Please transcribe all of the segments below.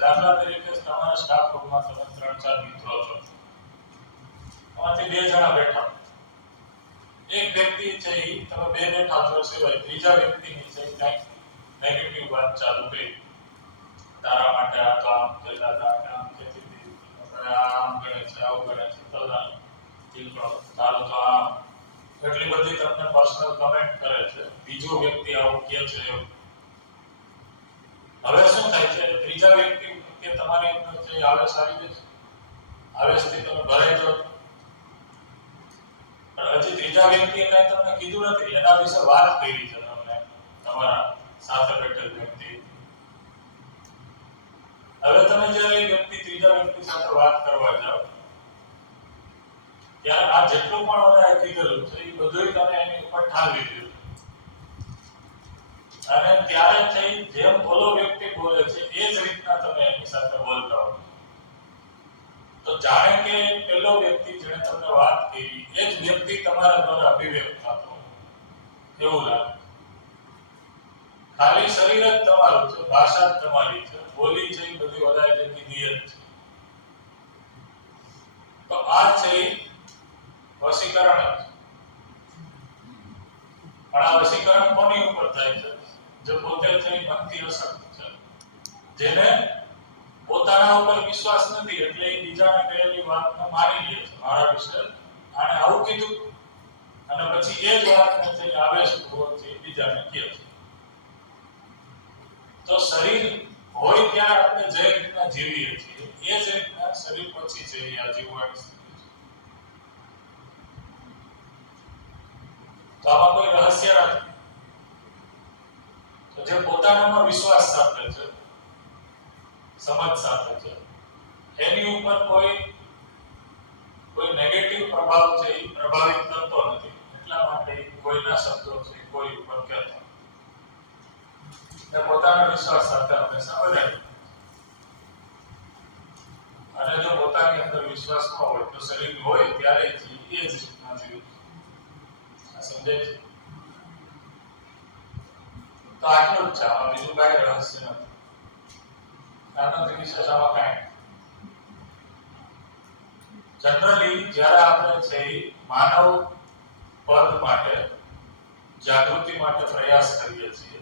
દાખલા તરીકે તમારા સ્ટાફ રૂમમાં તમે 3-4 મિત્રો છો, આમાંથી 2 જણા બેઠા, એક વ્યક્તિ છે એ તમે 2 બેઠા છો સિવાય ત્રીજા વ્યક્તિની છે કંઈક નેગેટિવ વાત ચાલુ કરી, તારા માટે આ તો આમ કહેતા હતા, આમ કહેતી હતી, આમ ગણે છે, આવું ગણે છે, તારું તો આમ, એટલી બધી તમને પર્સનલ કમેન્ટ કરે છે, બીજો વ્યક્તિ આવું કહે છે. હવે શું થાય છે, ત્રીજા વ્યક્તિ કે તમારી અંદર જે આવેશ આવી જાય છે, આવેશથી તમે ભરાઈ જાઓ, પણ હજી ત્રીજા વ્યક્તિએ કાંઈ તમને કીધું નથી, એના વિશે વાત કરી છે તમને તમારા સાથે બેઠેલ વ્યક્તિ. હવે તમે જ્યારે એ વ્યક્તિ ત્રીજા વ્યક્તિ સાથે વાત કરવા જાઓ ત્યારે આ જેટલું પણ મને કીધેલું છે એ બધું તમે એની ઉપર ઠાલવી દો, અને ત્યારે થઈ જેમ બોલો વ્યક્તિ બોલે છે એ જ રીતના તમે એની સાથે બોલતા હો, તો જાણે કે પેલો વ્યક્તિ જેણે તમને વાત કરી એ જ વ્યક્તિ તમારા દ્વારા અભિવ્યક્ત થતો એવું લાગે. ખાલી શરીર જ તમારું છે, ભાષા જ તમારી છે, બોલી છે એ બધી વધારે જે કીધી જ છે. તો આ છે વશીકરણ જ. પણ આ વશીકરણ કોની ઉપર થાય છે? જે પોતે છે મનથી અશક્ત છે, જેને પોતાના ઉપર વિશ્વાસ નથી એટલે એ બીજાને કહેલી વાતને માની લે છે, મારા વિશે આને આવું કીધું, અને પછી એ જ વાતને છે આવેશપૂર્વકથી બીજાને કહે છે. તો શરીર હોય ત્યારે આપણે જે રીતના જીવીએ છીએ એ જ રીતના શરીર પછી છે આ જીવવાની સ્થિતિ છે. તો આમાં કોઈ રહસ્ય નથી. તો જે પોતાનામાં વિશ્વાસ સાથે છે, સમજ સાથે છે, એની ઉપર કોઈ નેગેટિવ પ્રભાવ છે એ પ્રભાવિત કરતો નથી, એટલા માટે કોઈના શબ્દો છે કોઈ ઉપર કહેતો એ પોતાના વિશ્વાસ સાથે હંમેશા બધાય. અને જો પોતાની અંદર વિશ્વાસ ન હોય તો શરીર હોય ત્યારે એ જ રીતના જીવે. આ સમજાય છે? તો આટલું જ છે, આમાં બીજું કાંઈ રહસ્ય નથી. આનાથી વિશેષ આમાં કાંઈ. જનરલી જ્યારે આપણે છે માનવ પદ માટે જાગૃતિ માટે પ્રયાસ કરીએ છીએ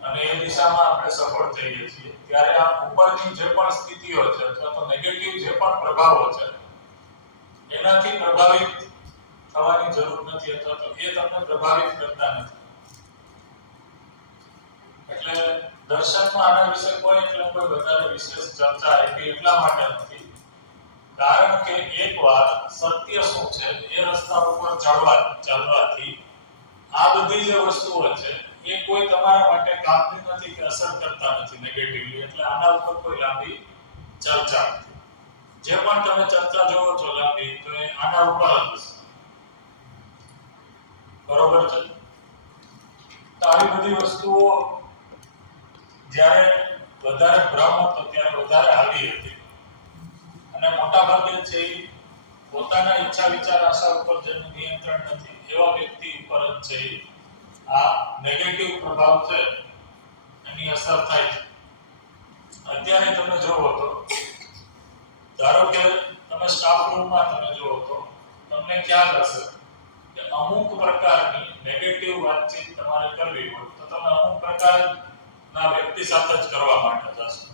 અને એ દિશામાં આપણે સફળ થઈએ છીએ ત્યારે આ ઉપરની જે પણ સ્થિતિઓ છે અથવા તો નેગેટિવ જે પણ પ્રભાવો છે એનાથી પ્રભાવિત થવાની જરૂર નથી, અથવા તો એ તમને પ્રભાવિત કરતા નથી. એટલે દર્શનમાં આના વિશે કોઈ વધારે વિશેષ ચર્ચા આપી એટલા માટે નથી, કારણ કે એકવાર સત્ય શું છે એ રસ્તા ઉપર ચાલવાથી આ બધી જે વસ્તુઓ છે એ કોઈ તમારા માટે કામની નથી કે અસર કરતા નથી નેગેટિવલી, એટલે આના ઉપર કોઈ લાંબી ચર્ચા નથી. જે પણ તમે ચર્ચા જોવો છો લાંબી તો એ આના ઉપર જ છે. બરોબર છે? તો આવી બધી વસ્તુઓ જ્યારે વધારે ભ્રમ હતો ત્યારે વધારે આવી હતી, અને મોટા ભાગે છે પોતાના ઈચ્છા વિચાર આશા ઉપર જેનું નિયંત્રણ નથી એવા વ્યક્તિ ઉપર જ છે આ નેગેટિવ પ્રભાવ છે એની અસર થાય છે. અત્યારે તમે જોવો તો ધારો કે તમે સ્ટાફ રૂમમાં તમે જોવો તો તમને ખ્યાલ હશે કે અમુક પ્રકારની નેગેટિવ વાતચીત તમારે કરવી હોય તો તમે અમુક પ્રકારના વ્યક્તિ સાથે જ કરવા માટે જશો,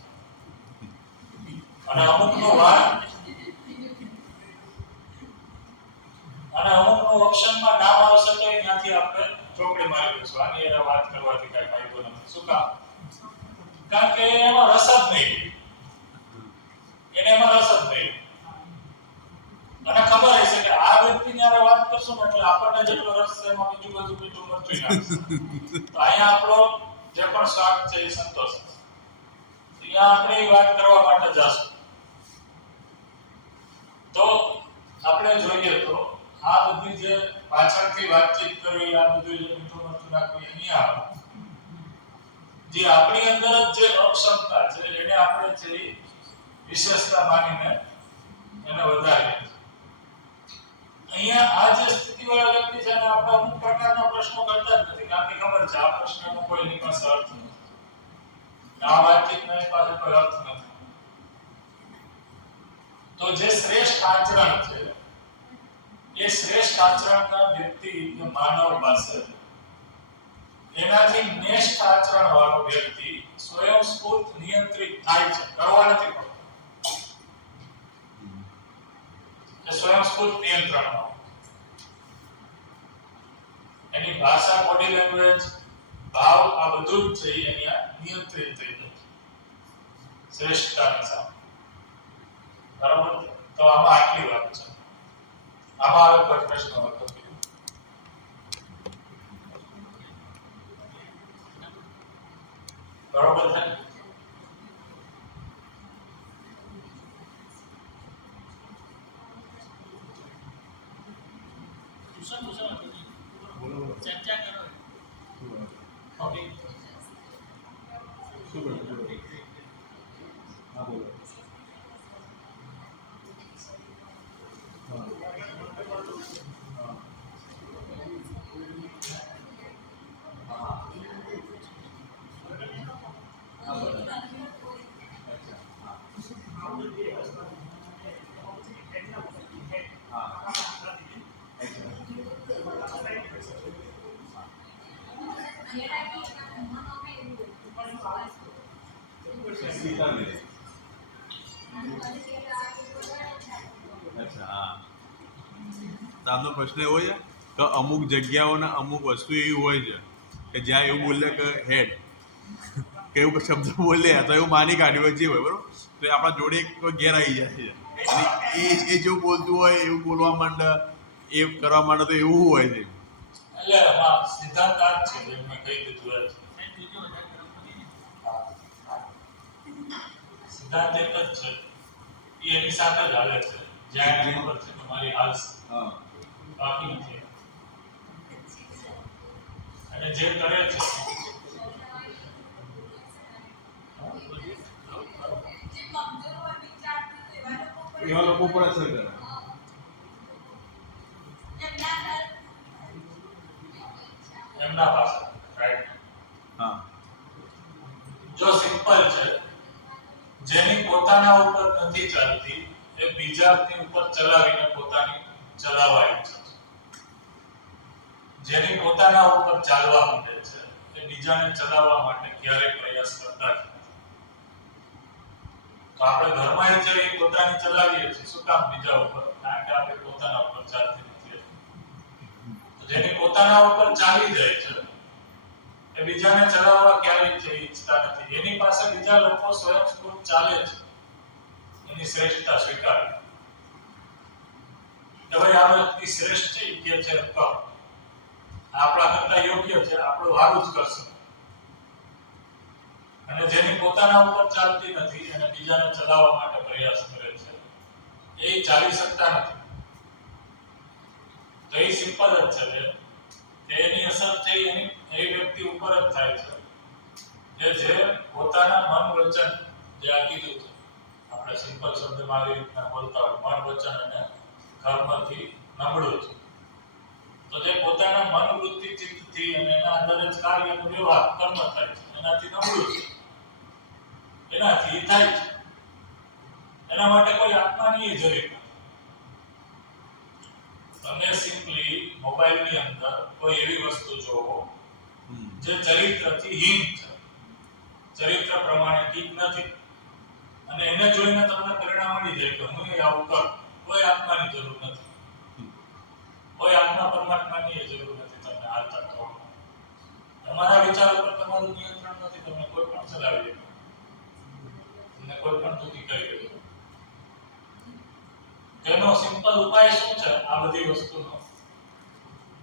અને અમુકનું ઓપ્શનમાં નામ આવશે તો એનાથી આપણે ચોકડી મારી દઈશું, આની એના વાત કરવાથી કઈ ફાયદો નથી. શું કામ? કારણ કે એમાં રસ જ નહીં, એને એમાં રસ જ નહીં, અને ખબર હશે કે આ વ્યક્તિની હારે વાત કરશું ને એટલે આપણને જેટલો રસ છે એમાં બીજું બધું મીઠું મરચું નાખશે, તો અહીંયા આપણો જે પણ સ્વાર્થ છે એ સંતોષ છે. અહીંયા આપણે એ વાત કરવા માટે જશું. તો આપણે જોઈએ તો આ બધી જે પાછળથી વાતચીત કરવી, આ બધું જે મીઠું મરચું નાખવું અહીંયા જે આપણી અંદર જે અક્ષમતા છે એને આપણે જે વિશેષતા માનીને એને વધારીએ. અહીંયા આ જે સ્થિતિવાળા વ્યક્તિ છે એને આપણે અમુક પ્રકારના પ્રશ્નો કરતા જ નથી, કારણ કે ખબર છે આ પ્રશ્નનો કોઈ એની પાસે અર્થ નથી. આ વાતચીતનો એની પાસે કોઈ અર્થ નથી. તો જે શ્રેષ્ઠ આચરણ છે એ શ્રેષ્ઠ આચરણના વ્યક્તિ કે માનવ પાસે એનાથી નેષ્ઠ આચરણ વાળો વ્યક્તિ સ્વયંસ્ફૂર્ત નિયંત્રિત થાય છે, કરવા નથી પડતો. એ સ્વયંસ્ફૂર્ત નિયંત્રણમાં એની ભાષા, બોડી લેંગ્વેજ, ભાવ આ બધું જ છે અહીંયા નિયંત્રિત થઈ જાય શ્રેષ્ઠતાની સામે. બરાબર? તો આમાં આટલી વાત છે. આમાં હવે કોઈ પ્રશ્ન હતો? બરોબર છે? ચર્ચા કરો. ઓકે. હા બોલો. આમનો પ્રશ્ન એવો છે કે અમુક જગ્યાઓને અમુક વસ્તુ એવી હોય છે કે જ્યાં એવું બોલે કે હેડ કે એવું શબ્દ બોલે તો એવું માની કાઢ્યું જે હોય, બરોબર, તો એ આપણા જોડે કોઈ ઘેર આવી જાય છે અને એ જેવું બોલતું હોય એવું બોલવા માંડે, એ કરવા માંડે, તો એવું હોય છે. એટલે હા, સિદ્ધાંત આ જ છે જે મેં કહી દીધું. સિદ્ધાંત એક જ છે, એ એની સાથે જ હાલે છે. જ્યાં એની ખબર છે કે મારી હાલ બાકી નથી. અને જે કરે છે એવા લોકો પર અસર કરે. એમના પાસે, રાઈટ? હા. જો સિમ્પલ છે, જેની પોતાના ઉપર નથી ચાલતી એ બીજાની ઉપર ચલાવીને પોતાની ચલાવવા ઈચ્છે છે. જેની પોતાના ઉપર ચાલવા માંડે છે એ બીજાને ચલાવવા માટે ક્યારેય પ્રયાસ કરતા જ નથી. તો આપણે ઘરમાં જે પોતાની ચલાવીએ છીએ, શું કામ બીજા ઉપર? કારણ કે આપણે પોતાના ઉપર ચાલતી નથી. તો જેની પોતાના ઉપર ચાલી જાય છે એ બીજાને ચલાવવા ક્યારેય ઈચ્છતા નથી. એની પાસે બીજા લોકો સ્વયંસ્ફૂર્ત ચાલે છે, એની શ્રેષ્ઠતા સ્વીકારે કે ભાઈ આ વ્યક્તિ શ્રેષ્ઠ છે, કે છે કરો, આપણા કરતા યોગ્ય છે, આપણું સારું જ કરશે. અને જેની પોતાના ઉપર ચાલતી નથી અને બીજાને ચલાવવા માટે પ્રયાસ કરે છે, એ ચાલી શકતા નથી. તો એ સિમ્પલ જ છે કે એની અસર છે એની એ વ્યક્તિ ઉપર જ થાય છે કે જે પોતાના મન વચન, જે આ કીધું છે આપણે સિમ્પલ શબ્દમાં આવી રીતના બોલતા હોય, મન વચન અને કર્મથી નબળું છે. તો જે પોતાના મન વૃત્તિ ચિત્તથી અને એના આધારે જ કાર્ય અને વ્યવહાર કર્મ થાય છે, એનાથી નબળું છે, એનાથી થાય છે. એના માટે કોઈ આત્માની જરૂર નથી. તમે સિમ્પલી મોબાઈલની અંદર કોઈ એવી વસ્તુ જોવો જે ચરિત્રથી હીન છે, ચરિત્ર પ્રમાણે ઠીક નથી, અને એને જોઈને તમને પ્રેરણા મળી જાય કે હું આવું કરું. કોઈ આત્માની જરૂર નથી, કોઈ આત્મા પરમાત્માની જરૂર નથી. તમને હાલતા થવાનું તમારા વિચારો પર તમારું નિયંત્રણ નથી. તમે કોઈ પણ ચલાવી શકો, તમને કોઈ પણ દુઃખી કરી શકો. તેનો સિમ્પલ ઉપાય શું છે? આ બધી વસ્તુનો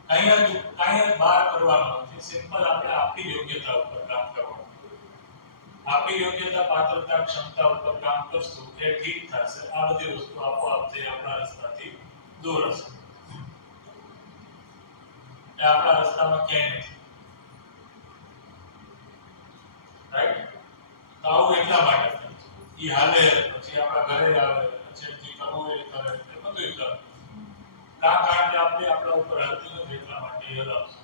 કઈ જ બહાર કરવાનો નથી. સિમ્પલ આપણે આપણી યોગ્યતા ઉપર કામ કરવાનું. આપણી યોગ્યતા, પાત્રતા, ક્ષમતા ઉપર કામ કરશું એ ઠીક થશે. આ બધી વસ્તુ આપોઆપ જે આપણા રસ્તાથી દૂર હશે. એ આપણા રસ્તામાં ક્યાંય નથી, રાઈટ? તો આવું એટલા માટે ઈ હાલે, પછી આપણા ઘરે આવે, પછી જે કરવું એ કરે, એ બધું કરે. કારણ કે આપણે આપણા ઉપર હાલતી નથી એટલા માટે એ હલાવશે.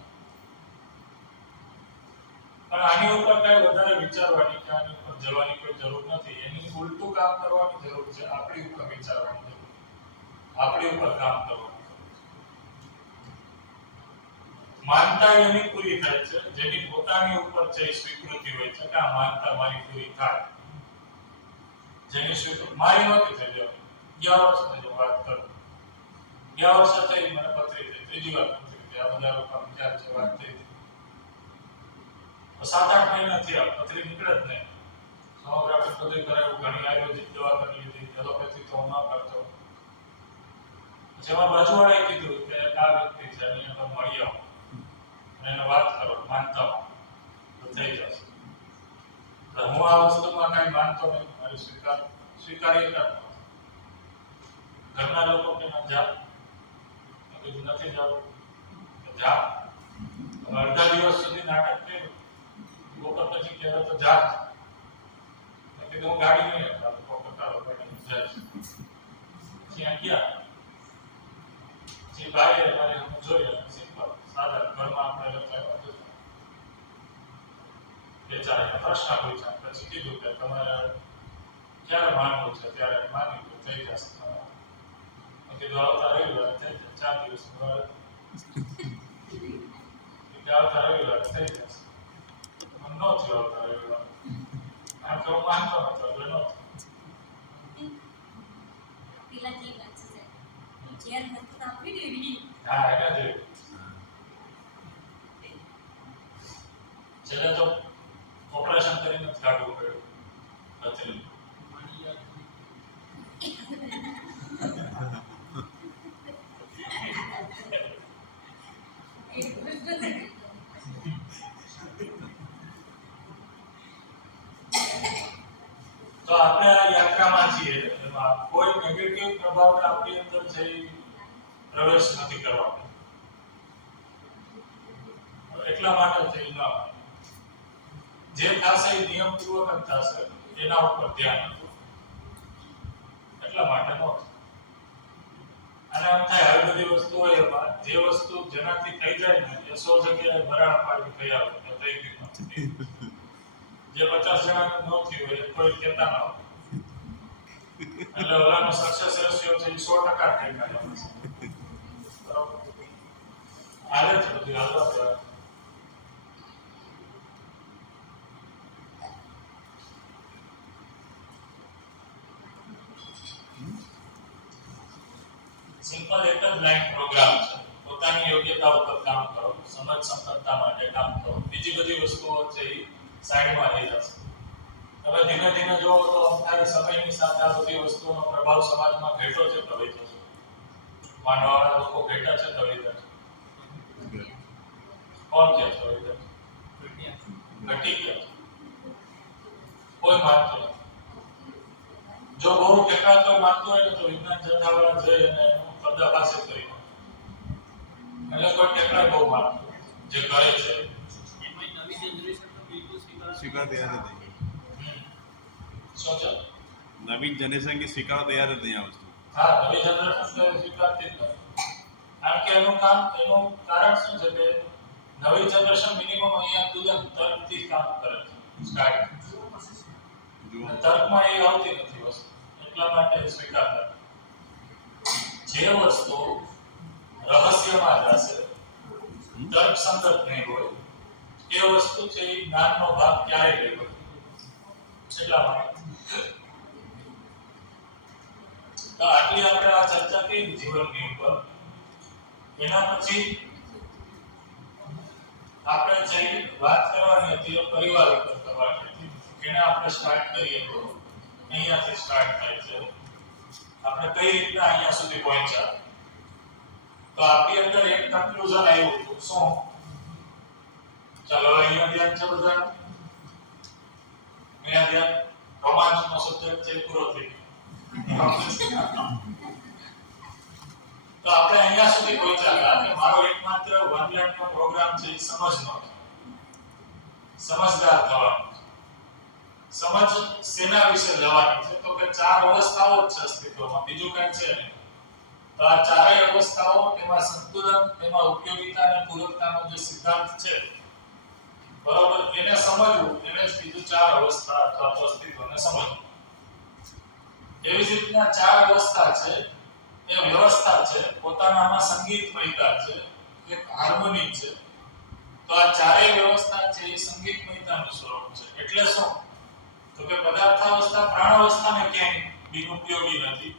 પણ આની ઉપર કઈ વધારે વિચારવાની કે આની ઉપર જવાની કોઈ જરૂર નથી. એની ઉલટું કામ કરવાની જરૂર છે. આપણી ઉપર વિચારવાની જરૂર છે. આપણી ઉપર કામ કરવાનું. માનતા એની પૂરી થાય છે જેની પોતાની ઉપર જે સ્વીકૃતિ હોય છે કે આ માનતા મારી પૂરી થાય. જેની સ્વીકૃતિ મારી નહોતી થઈ જવાની. ગયા વર્ષની જો વાત કરું, ગયા વર્ષે થઈ મને પથરી થઈ, ત્રીજી વાર પથરી થઈ. આ બધા લોકો વિચાર છે વાત થઈ. 7-8 મહિના થયા પથરી નીકળે જ નહીં. સોનોગ્રાફી બધું કરાવ્યું, ઘણી આયુર્વેદિક દવા કરી લીધી, એલોપેથી તો ન કરતો. જેમાં બાજુવાળાએ કીધું કે આ વ્યક્તિ છે અહીંયા તો મળી આવો અને એને વાત કરો, માનતા હો તો થઈ જશે. તો હું આ વસ્તુમાં કઈ માનતો નહીં, મારી સ્વીકાર્ય કરતો. ઘરના લોકો કે ના જા, કીધું નથી જવું તો જા. અડધા દિવસ સુધી નાટક કર્યું, બપોર પછી કહેવાય તો જા. કીધું હું ગાડી નહીં આપતા, પકડતા જાય. ત્યાં ગયા જે ભાઈ અમારે હું જોયા સિમ્પલ સાદા ઘરમાં આપણે લખાવ્યા હતું. બેચારાને પ્રશ્ન પૂછ્યા, પછી કીધું કે તમારે ક્યારે માનવું છે ત્યારે માની લો, થઈ જશે. મેં કીધું આવતા રવિવારે થઈ જશે, 4 દિવસ આવતા રવિવારે થઈ જશે. મને ન થયું આવતા રવિવારે. આમ તો હું માનતો નતો એટલે ન થયું. હા એના જેવું. છેલ્લે તો ઓપરેશન કરીને જ કાઢવું પડ્યું. પથરી તો આપણે આ યાત્રામાં છીએ, એમાં કોઈ નેગેટિવ પ્રભાવને આપણી અંદર જઈ પ્રવેશ નથી કરવાનો. એટલા માટે થઈ ન જે થશે એ નિયમપૂર્વક જ થશે, એના ઉપર ધ્યાન આપવું. એટલા માટે નો. અને એમ થાય આવી બધી વસ્તુ હોય એમાં જે વસ્તુ જેનાથી થઈ જાય ને એ 100 જગ્યાએ ભરાડા પાડી થઈ આવે તો થઈ ગયું નથી. જે 50 જણાને ન થયું હોય એ કોઈ કહેતા ન હોય. એટલે ઓલાનો સક્સેસ રેશિયો છે એ 100% થઈ જાય. બરાબર હાલે છે બધું હાલવા દેવા. સિમ્પલ એક જ લાઈન પ્રોગ્રામ છે. પોતાની યોગ્યતા ઉપર કામ કરો, સમજ સંપન્નતા માટે કામ કરો. બીજી બધી વસ્તુઓ છે એ સાઈડમાં રહી જશે. તમે ધીમે ધીમે જોવો તો અમારી સમયની સાથે આ બધી વસ્તુઓનો પ્રભાવ સમાજમાં ઘેટો છે તો વહી જશે. માનવાવાળા લોકો ઘેટા છે તો વહી જશે. કોણ કે છે વહી જશે? ઘટી ગયા. કોઈ માનતું નથી. જો બહુ કેટલા કોઈ માનતું હોય ને તો વિજ્ઞાન જથ્થાવાળા જઈ અને પર્દાફાશ કરી. એટલે કોઈ કેટલા બહુ માનતું જે કરે છે સ્વીકાર તૈયાર જ નહીં. શું છે? નવીન જનરેશન કે સ્વીકાર તૈયાર જ નહીં આ વસ્તુ. હા, નવી જનરેશન સ્વીકારતી જ નથી. કારણ કે એનું કારણ શું છે કે નવી જનરેશન મિનિમમ અહીંયા તુલન તર્કથી કામ કરે છે. સ્ટાર્ટ તર્કમાં એ આવતી નથી વસ્તુ, એટલા માટે સ્વીકારતા. જે વસ્તુ રહસ્યમાં જશે, તર્કસંગત નહીં હોય, એ વસ્તુ છે એ જ્ઞાનનો ભાગ ક્યારેય નહીં હોય. એટલા માટે તો આટલી આપણે આ ચર્ચા કરી જીવનની ઉપર. એના પછી આપણે જે વાત કરવાની હતી એ પરિવાર ઉપર કરવાની હતી. એને આપણે સ્ટાર્ટ કરીએ તો અહીંયાથી સ્ટાર્ટ થાય છે. આપણે કઈ રીતના અહીંયા સુધી પહોંચ્યા તો આપણી અંદર એક કન્ક્લુઝન આવ્યું હતું. શું? ચાલો અહીંયા ધ્યાન છે બધા. અહીંયા ધ્યાન. રોમાંચનો સબ્જેક્ટ છે પૂરો થઈ ગયો. તો આપણે અહીંયા સુધી પહોંચ્યા કે મારો એકમાત્ર વન લાઈનનો પ્રોગ્રામ છે એ સમજનો. સમજદાર થવાનો. સમજ સેના વિશે લેવાની છે તો કે 4 અવસ્થાઓ જ છે અસ્તિત્વમાં, બીજું કંઈ છે નહીં. તો આ ચારેય અવસ્થાઓ, એમાં સંતુલન, એમાં ઉપયોગિતા અને પૂરકતાનો જે સિદ્ધાંત છે બરોબર, એને સમજવું, એને જ કીધું ચાર અવસ્થા અથવા તો અસ્તિત્વને સમજવું. એવી જ રીતના ચાર અવસ્થા છે એ વ્યવસ્થા છે, પોતાનામાં સંગીતમયતા છે, એક હાર્મોની છે. તો આ ચારેય વ્યવસ્થા છે એ સંગીતમયતાનું સ્વરૂપ છે. એટલે શું? તો કે પદાર્થાવસ્થા પ્રાણાવસ્થાને ક્યાંય બિનઉપયોગી નથી,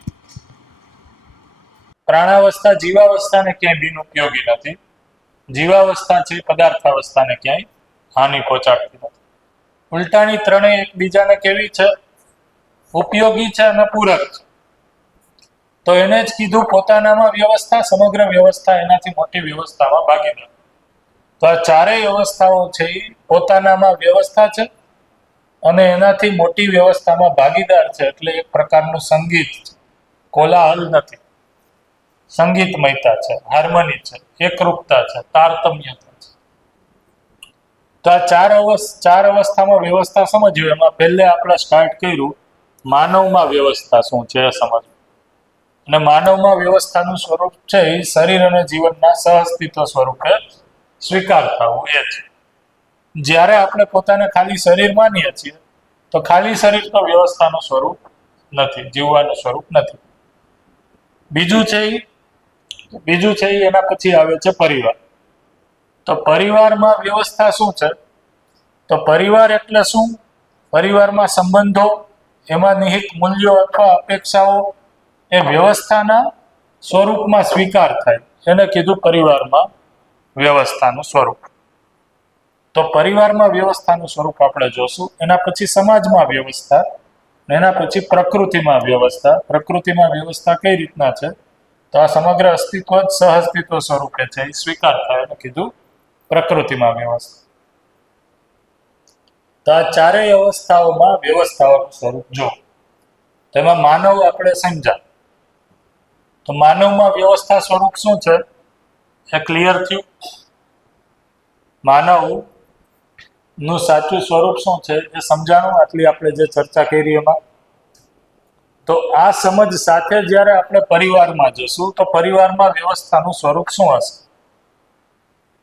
પ્રાણાવસ્થા જીવાવસ્થાને ક્યાંય બિનઉપયોગી નથી, જીવાવસ્થા છે પદાર્થાવસ્થાને ક્યાંય હાનિ પહોંચાડતી નથી. ઉલટાની ત્રણેય એકબીજાને કેવી છે? ઉપયોગી છે અને પૂરક છે. તો એને જ કીધું પોતાનામાં વ્યવસ્થા, સમગ્ર વ્યવસ્થા એનાથી મોટી વ્યવસ્થામાં ભાગીદાર. તો આ ચારેય અવસ્થાઓ છે એ પોતાનામાં વ્યવસ્થા છે અને એનાથી મોટી વ્યવસ્થામાં ભાગીદાર છે. એટલે એક પ્રકારનું સંગીત છે, કોલાહલ નથી, સંગીતમયતા છે, હાર્મની છે, એકરૂપતા છે, તારતમ્યતા છે. તો આ ચાર અવસ્થામાં વ્યવસ્થા સમજ્યું. એમાં પહેલે આપણે સ્ટાર્ટ કર્યું માનવમાં વ્યવસ્થા શું છે એ સમજવું. અને માનવમાં વ્યવસ્થાનું સ્વરૂપ છે એ શરીર અને જીવનના સહઅસ્તિત્વ સ્વરૂપે સ્વીકાર થવું એ છે. જ્યારે આપણે પોતાને ખાલી શરીર માનીએ છીએ તો ખાલી શરીર તો વ્યવસ્થાનું સ્વરૂપ નથી, જીવવાનું સ્વરૂપ નથી. બીજું છે એના પછી આવે છે પરિવાર. તો પરિવારમાં વ્યવસ્થા શું છે? તો પરિવાર એટલે શું? પરિવારમાં સંબંધો, એમાં નિહિત મૂલ્યો અથવા અપેક્ષાઓ એ વ્યવસ્થાના સ્વરૂપમાં સ્વીકાર થાય, એને કીધું પરિવારમાં વ્યવસ્થાનું સ્વરૂપ. તો પરિવારમાં વ્યવસ્થાનું સ્વરૂપ આપણે જોશું. એના પછી સમાજમાં વ્યવસ્થા, એના પછી પ્રકૃતિમાં વ્યવસ્થા. પ્રકૃતિમાં વ્યવસ્થા કઈ રીતના છે? તો આ સમગ્ર અસ્તિત્વ જ સહઅસ્તિત્વ સ્વરૂપે છે એ સ્વીકાર થાય, એને કીધું પ્રકૃતિમાં વ્યવસ્થા. તો આ ચારેય અવસ્થાઓમાં વ્યવસ્થાઓનું સ્વરૂપ જો તેમાં માનવ આપણે સમજા. તો માનવમાં વ્યવસ્થા સ્વરૂપ શું છે એ ક્લિયર થયું? માનવ નું સાચું સ્વરૂપ શું છે એ સમજાણું આટલી આપણે જે ચર્ચા કરી એમાં. તો આ સમજ સાથે જ્યારે આપણે પરિવારમાં જશું તો પરિવારમાં વ્યવસ્થાનું સ્વરૂપ શું હશે?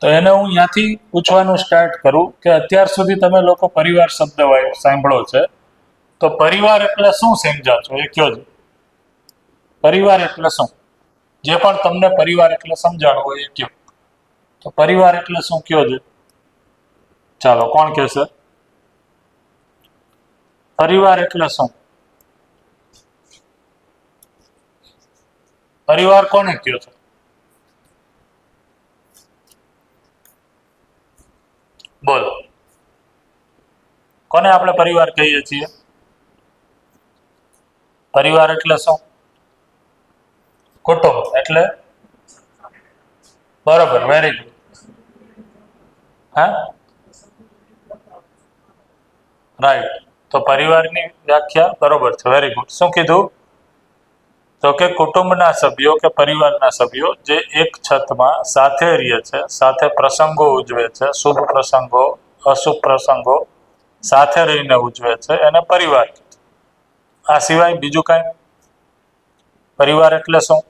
તો એને હું અહીંયાથી પૂછવાનું સ્ટાર્ટ કરું કે અત્યાર સુધી તમે લોકો પરિવાર શબ્દ સાંભળો છે, તો પરિવાર એટલે શું સમજ્યા છો એ કયો છો? પરિવાર એટલે શું? જે પણ તમને પરિવાર એટલે સમજાણું હોય એ કયો. તો પરિવાર એટલે શું કયો છે? ચાલો, કોણ કહેશે? પરિવાર એટલે શું? પરિવાર કોને કયો છે? બોલો, કોને આપણે પરિવાર કહીએ છીએ? પરિવાર એટલે શું? કુટુંબ એટલે બરોબર, વેરી ગુડ. હા, રાઈટ. તો પરિવારની વ્યાખ્યા બરોબર છે, વેરી ગુડ. શું કીધું? તો કે કુટુંબના સભ્યો કે પરિવારના સભ્યો જે એક છતમાં સાથે રહે છે, સાથે પ્રસંગો ઉજવે છે, શુભ પ્રસંગો, અશુભ પ્રસંગો સાથે રહીને ઉજવે છે, એને પરિવાર. આ સિવાય બીજું કાંઈ? પરિવાર એટલે શું?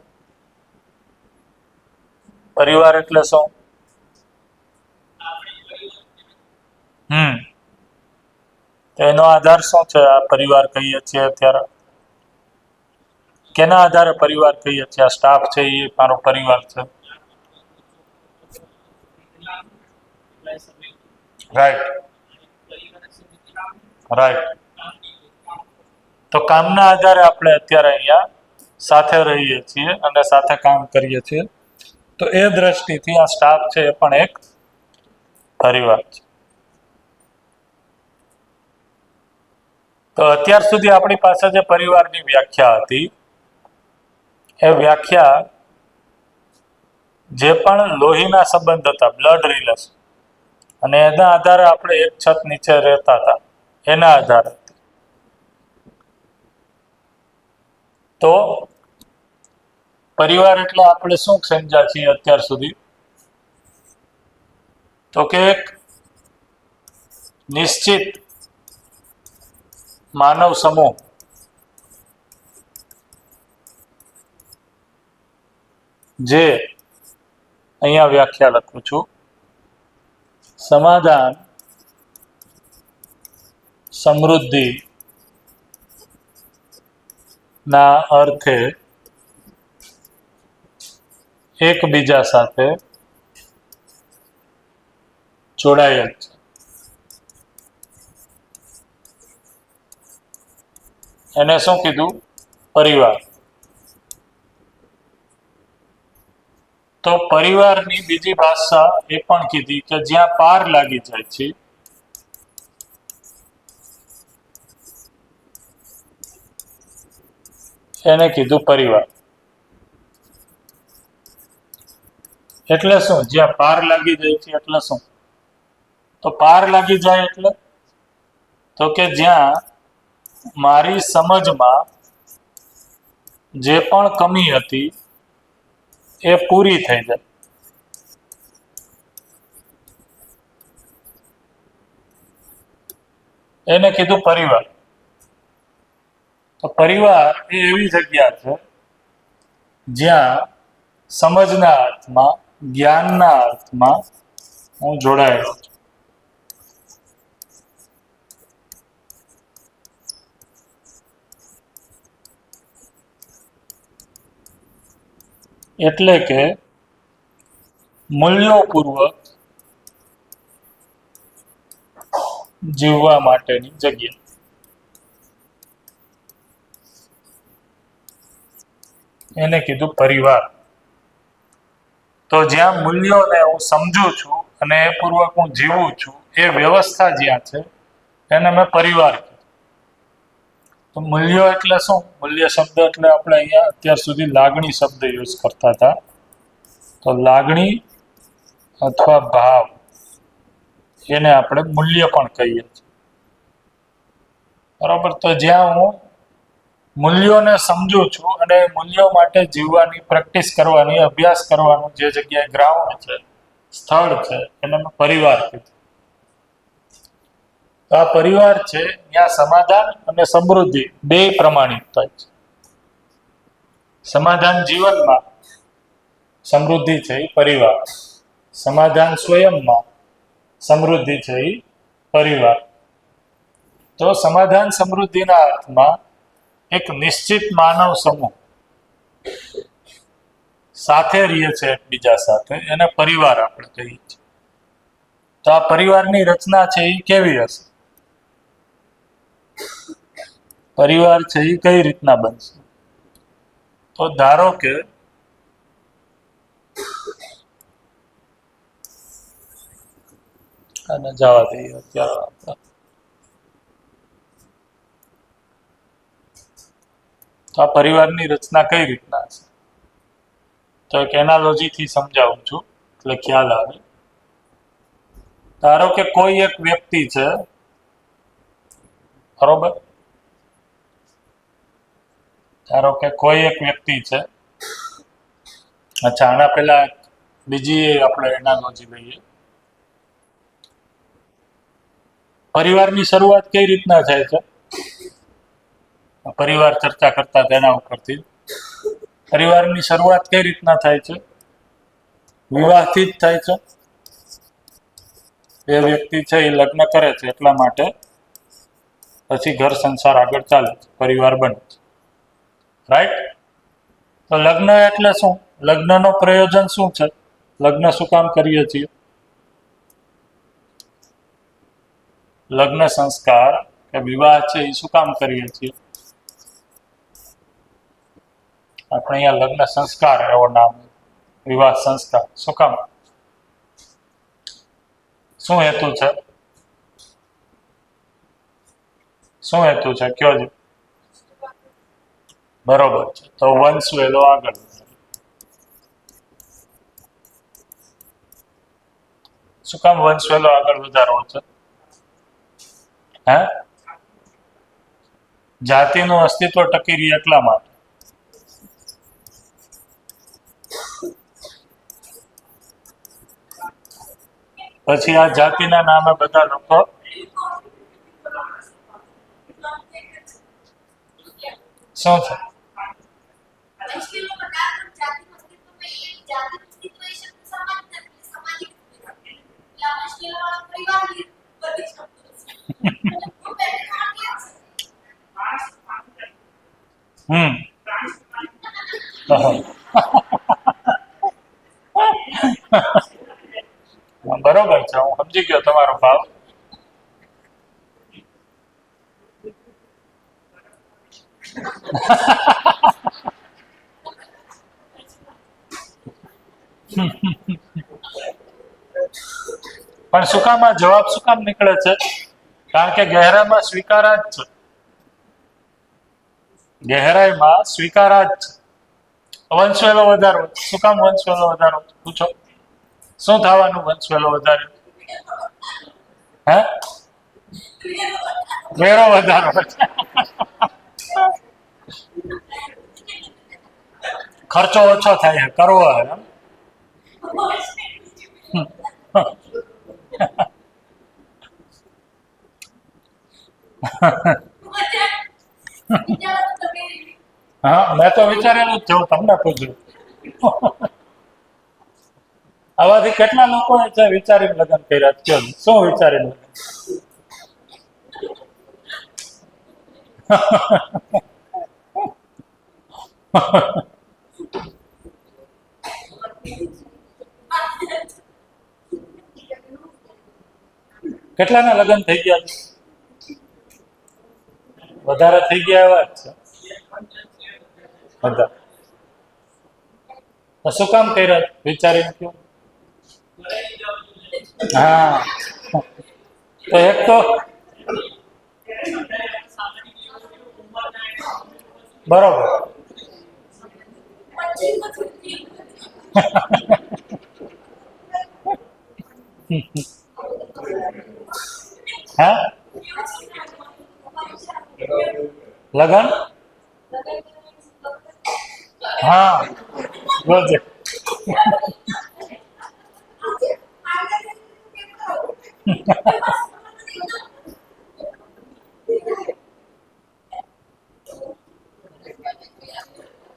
પરિવાર એટલે શું? એનો આધાર શું છે? આ પરિવાર કહીએ છીએ અત્યારે કેના આધારે પરિવાર કહીએ છીએ? આ સ્ટાફ છે એ મારો પરિવાર છે. Right, right. તો કામના આધારે આપણે અત્યારે અહીંયા સાથે રહીએ છીએ અને સાથે કામ કરીએ છીએ. તો એ દ્રષ્ટિથી આ સ્ટાફ છે એ પણ એક પરિવાર છે. તો અત્યાર સુધી આપણી પાસે જે પરિવારની વ્યાખ્યા હતી એ વ્યાખ્યા જે પણ લોહીના સંબંધ હતા, બ્લડ રિલેશન, અને એના આધારે આપણે એક છત નીચે રહેતા હતા એના આધારે. તો પરિવાર એટલે આપણે શું સમજ્યા છીએ અત્યાર સુધી? તો કે એક નિશ્ચિત માનવ સમૂહ જે અહીંયા વ્યાખ્યા લખું છું, સમાધાન સમૃદ્ધિ ના અર્થે એકબીજા સાથે જોડાયેલ છે. એને શું કીધું? પરિવાર. તો પરિવારની બીજી ભાષા એ પણ કીધી કે જ્યાં પાર લાગી જાય છે એને કીધું પરિવાર. એટલે શું? જ્યાં પાર લાગી જાય છે એટલે શું? તો પાર લાગી જાય એટલે તો કે જ્યાં મારી સમજમાં જે પણ કમી હતી એ પૂરી થઈ જાય. એને કીધું પરિવાર. તો પરિવાર એ એવી જગ્યા છે જ્યાં સમજના અર્થમાં, જ્ઞાનના અર્થમાં હું જોડાયેલો છું. એટલે કે મૂલ્યોપૂર્વક જીવવા માટેની જગ્યા. એને કીધું પરિવાર. તો જ્યાં મૂલ્યોને હું સમજું છું અને એ પૂર્વક હું જીવું છું, એ વ્યવસ્થા જ્યાં છે એને મેં પરિવાર કીધું. તો મૂલ્યો એટલે શું? મૂલ્ય શબ્દ એટલે આપણે અહીંયા અત્યાર સુધી લાગણી શબ્દ યુઝ કરતા હતા. તો લાગણી અથવા ભાવ એને આપણે મૂલ્ય પણ કહીએ છીએ. બરાબર. તો જ્યાં હું મૂલ્યોને સમજું છું અને મૂલ્યો માટે જીવવાની પ્રેક્ટિસ કરવાની, અભ્યાસ કરવાનું જે જગ્યાએ ગ્રાઉન્ડ છે, સ્થળ છે, એને મેં પરિવાર કીધું. તો આ પરિવાર છે ત્યાં સમાધાન અને સમૃદ્ધિ બે પ્રમાણિત થાય છે. સમાધાન જીવનમાં, સમૃદ્ધિ છે એ પરિવાર. સમાધાન સ્વયંમાં, સમૃદ્ધિ છે એ પરિવાર. તો સમાધાન સમૃદ્ધિના અર્થમાં એક નિશ્ચિત માનવ સમૂહ સાથે રહીએ છે એકબીજા સાથે, એને પરિવાર આપણે કહીએ છીએ. તો આ પરિવારની રચના છે એ કેવી હશે? પરિવાર છે એ કઈ રીતના બનશે? તો ધારો કે અને જવા દઈએ અત્યારે આપણે. તો આ પરિવારની રચના કઈ રીતના છે? તો એક એનાલોજીથી સમજાવું છું એટલે ખ્યાલ આવે. ધારો કે કોઈ એક વ્યક્તિ છે, બરોબર? ધારો કે કોઈ એક વ્યક્તિ છે. અચ્છા, આના પહેલા બીજી આપણે એનાલોજી લઈએ. પરિવારની શરૂઆત કઈ રીતના થાય છે? પરિવાર ચર્ચા કરતા તેના ઉપરથી પરિવારની શરૂઆત કઈ રીતના થાય છે? વિવાહથી જ થાય છે. એ વ્યક્તિ છે એ લગ્ન કરે છે, એટલા માટે પછી ઘર સંસાર આગળ ચાલે છે, પરિવાર બને છે. રાઈટ? તો લગ્ન એટલે શું? લગ્નનો પ્રયોજન શું છે? લગ્ન શું કામ કરીએ છીએ? લગ્ન સંસ્કાર કે વિવાહ છે એ શું કામ કરીએ છીએ? આપણે અહીંયા લગ્ન સંસ્કાર એવો નામ, વિવાહ સંસ્કાર શું કામ? શું હેતુ છે? શું હેતુ છે? કયો છે? બરોબર છે. તો વંશ વેલો આગળ. શું કામ વંશ વેલો આગળ વધારવો છે? હે? જાતિનું અસ્તિત્વ ટકી રહે એટલા માટે. પછી આ જાતિના નામે બધા લોકો શું છે? ઓહો. બરોબર છે, હું સમજી ગયો તમારો ભાવ. પણ શું કામ આ જવાબ શું કામ નીકળે છે? કારણ કે ગહેરામાં સ્વીકારા જ છે. ગહેરાઈમાં સ્વીકારા જ છે. વંશવેલો વધારો. શું કામ વંશવેલો વધારો? પૂછો. શું થવાનું વંશવેલો વધારે? હે? વેરો વધારો. ખર્ચો ઓછો થાય કરવો એમ. હા, મેં તો વિચારેલું જ છે, હું તમને પૂછ્યું. આવાથી કેટલા લોકો છે વિચારીને લગ્ન કર્યા છે? શું વિચારીને લગ્ન? કેટલાના લગ્ન થઈ ગયા? વધારે થઈ ગયા એવા જ છે બધા. તો શું કામ કર્યા વિચારીને કયો? હા, તો એક તો બરોબર. હા, લગન. હા, બોલજે.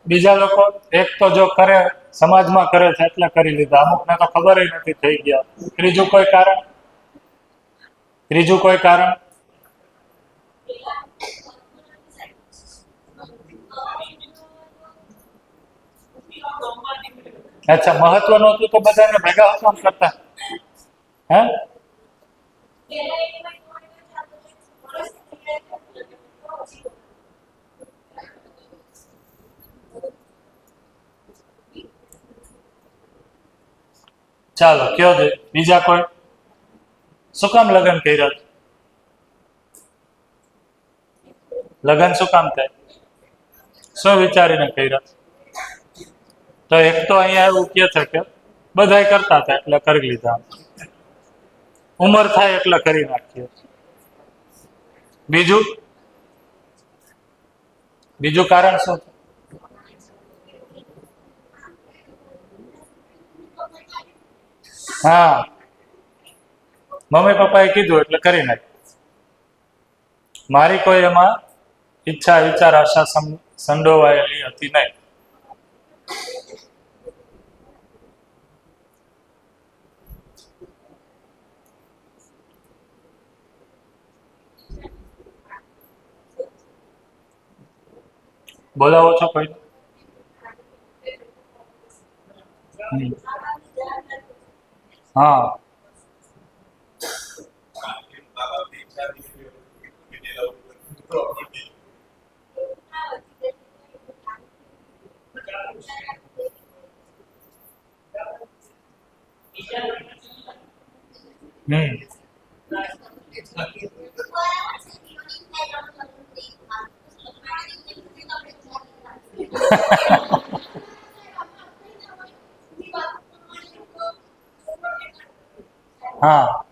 બીજા લોકો એક તો જો કરે, સમાજમાં કરે છે એટલે કરી લીધા, અમુકને તો ખબર નથી થઈ ગયા. ત્રીજું કોઈ કારણ? ત્રીજું કોઈ કારણ? અચ્છા, મહત્વનું હતું તો બધાને ભેગા કામ કરતા. હે? ચાલો કયો દે બીજા કોઈ. શું કામ લગ્ન કર્યા? લગ્ન શું કામ થાય? શું વિચારીને કર્યા? તો એક તો અહીંયા એવું કે છે કે બધાય કરતા હતા એટલે કરી લીધા, ઉંમર થાય એટલે કરી નાખીએ. બીજું? બીજું કારણ શું? હા, મમ્મી પપ્પાએ કીધું એટલે કરી નાખ્યું. મારી કોઈ એમાં ઈચ્છા વિચાર આશા સંડોવાયેલી હતી નહીં. બોલાવો છો કોઈ? હા, હા,